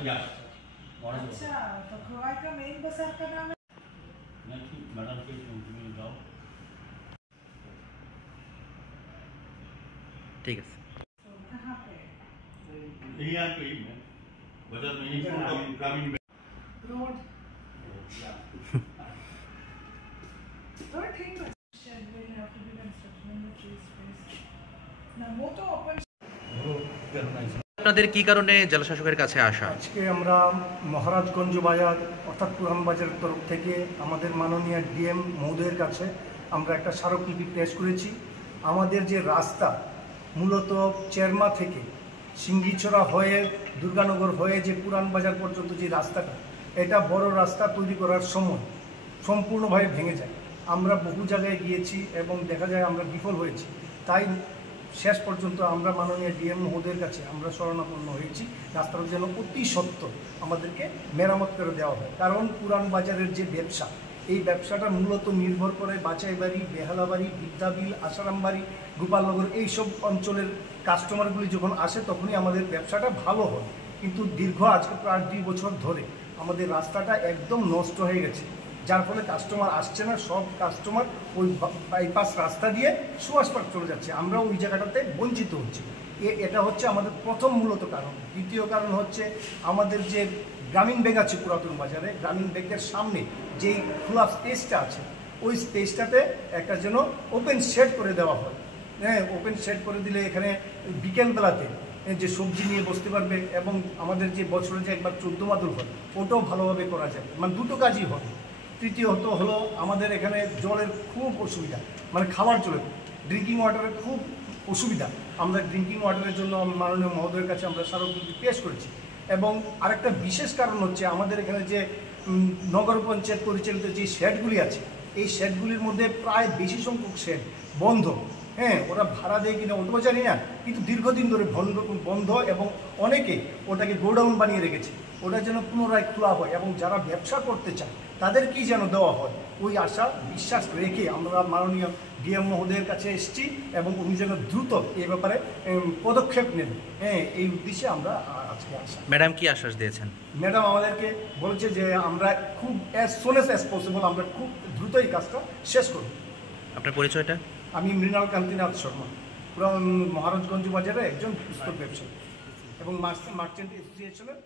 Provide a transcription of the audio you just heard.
अच्छा, तो खोवाई का मेन बाजार का नाम है? मैडम के जाओ। ठीक है। तो कहाँ पे? यहाँ पे ही है, बाजार में ही ग्रामीण रोड। रोड ठीक है। Shed will have to be construction in the tree space. ना वो तो open. আপনাদের কি কারণে জেলা শাসকের কাছে আসা? আজকে আমরা মহারাজগঞ্জ বাজার অর্থাৎ পুরান বাজারের তরফ থেকে আমাদের মাননীয় ডিএম মহোদয়ের কাছে আমরা একটা স্মারকলিপি পেশ করেছি। আমাদের যে রাস্তা মূলত চেরমা থেকে সিঙ্গিছড়া হয়ে দুর্গানগর হয়ে যে পুরান বাজার পর্যন্ত যে রাস্তাটা, এটা বড় রাস্তা তৈরি করার সময় সম্পূর্ণভাবে ভেঙে যায়। আমরা বহু জায়গায় গিয়েছি এবং দেখা যায় আমরা বিফল হয়েছি। তাই শেষ পর্যন্ত আমরা মাননীয় ডিএম মহোদয়ের কাছে আমরা শরণাপন্ন হয়েছি রাস্তাটা যেন অতি সত্বর আমাদেরকে মেরামত করে দেওয়া হয়। কারণ পুরান বাজারের যে ব্যবসা, এই ব্যবসাটা মূলত নির্ভর করে বাচাইবাড়ি, বেহালাবাড়ি, বিদ্যাবিল, আসারামবাড়ি, গোপালনগর এইসব অঞ্চলের কাস্টমারগুলি যখন আসে তখনই আমাদের ব্যবসাটা ভালো হয়। কিন্তু দীর্ঘ আজকে প্রায় 2 বছর ধরে আমাদের রাস্তাটা একদম নষ্ট হয়ে গেছে, যার ফলে কাস্টমার আসছে না। সব কাস্টমার ওই বাইপাস রাস্তা দিয়ে সুভাষ পার্ক চলে যাচ্ছে, আমরা ওই জায়গাটাতে বঞ্চিত হচ্ছি। এটা হচ্ছে আমাদের প্রথম মূলত কারণ। দ্বিতীয় কারণ হচ্ছে আমাদের যে গ্রামীণ ব্যাংক আছে পুরাতন বাজারে, গ্রামীণ ব্যাংকের সামনে যেই খোলা স্পেসটা আছে, ওই স্পেসটাতে একটা যেন ওপেন শেড করে দেওয়া হয়। হ্যাঁ, ওপেন শেড করে দিলে এখানে বিকেলবেলাতে যে সবজি নিয়ে বসতে পারবে এবং আমাদের যে বছরে যে একবার 14 মাদুর হয় ওটাও ভালোভাবে করা যাবে, মানে দুটো কাজই হবে। তৃতীয়ত হলো আমাদের এখানে জলের খুব অসুবিধা, মানে খাবার জলের, ড্রিঙ্কিং ওয়াটারের খুব অসুবিধা। আমরা ড্রিঙ্কিং ওয়াটারের জন্য মাননীয় মহোদয়ের কাছে আমরা স্মারকলিপি পেশ করেছি। এবং আরেকটা বিশেষ কারণ হচ্ছে আমাদের এখানে যে নগর পঞ্চায়েত পরিচালিত যে শেডগুলি আছে, এই শেডগুলির মধ্যে প্রায় বেশি সংখ্যক শেড বন্ধ। হ্যাঁ, ওরা ভাড়া দেয় কিনা ওটাও জানি না, কিন্তু দীর্ঘদিন ধরে বন্ধ এবং অনেকে ওটাকে গোডাউন বানিয়ে রেখেছে। ওটা যেন পুনরায় খোলা হয় এবং যারা ব্যবসা করতে চায় তাদেরকেই যেন দেওয়া হয়, ওই আশা বিশ্বাস রেখে আমরা মাননীয় ডিএম মহোদয়ের কাছে এসেছি এবং উনি যেন দ্রুত এই ব্যাপারে পদক্ষেপ নেন, হ্যাঁ, এই উদ্দেশ্যে আমরা আজকে আসা। ম্যাডাম কি আশ্বাস দিয়েছেন? ম্যাডাম আমাদেরকে বলেছে যে আমরা খুব অ্যাজ সুন অ্যাজ পসিবল আমরা খুব দ্রুত এই কাজটা শেষ করব। আপনার পরিচয়টা? আমি মৃণাল কান্তিনাথ শর্মা, পুরো মহারাজগঞ্জ বাজারে একজন পুস্তক ব্যবসায়ী এবং মার্চেন্ট অ্যাসোসিয়েশনের